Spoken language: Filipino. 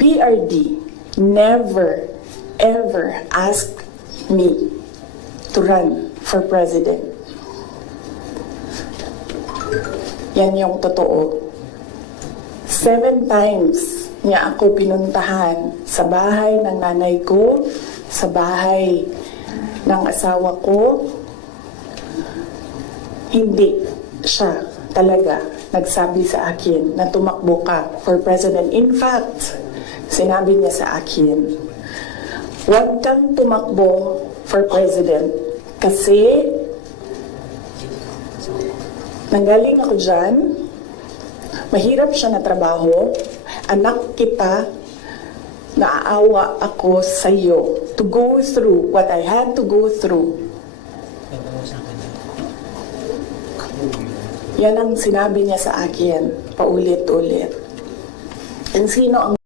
PRD never, ever asked me to run for president. Yan yung totoo. 7 times niya ako pinuntahan sa bahay ng nanay ko, sa bahay ng asawa ko. Hindi siya talaga nagsabi sa akin na tumakbo ka for president. In fact, sinabi niya sa akin, huwag kang tumakbo for president kasi nanggaling ako dyan, mahirap siya na trabaho, anak kita, naaawa ako sa iyo to go through what I had to go through. Yan ang sinabi niya sa akin, paulit-ulit. And sino ang